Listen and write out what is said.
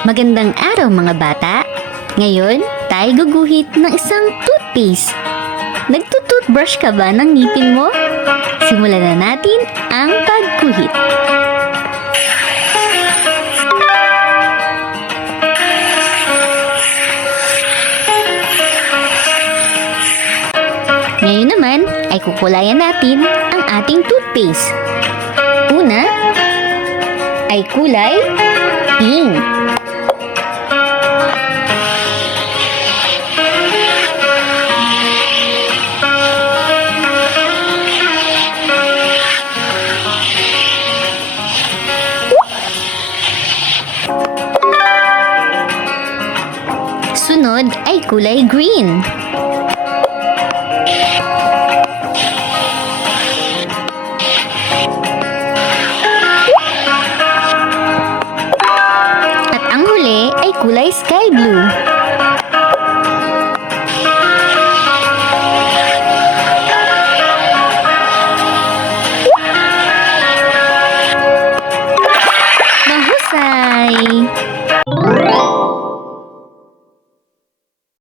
Magandang araw mga bata! Ngayon, tayo guguhit ng isang toothpaste. Nagtutoothbrush ka ba ng ngipin mo? Simulan na natin ang pagguhit. Ngayon naman ay kukulayan natin ang ating toothpaste. Una ay kulay pink. Sunod ay kulay green. At ang huli ay kulay sky blue. Mahusay!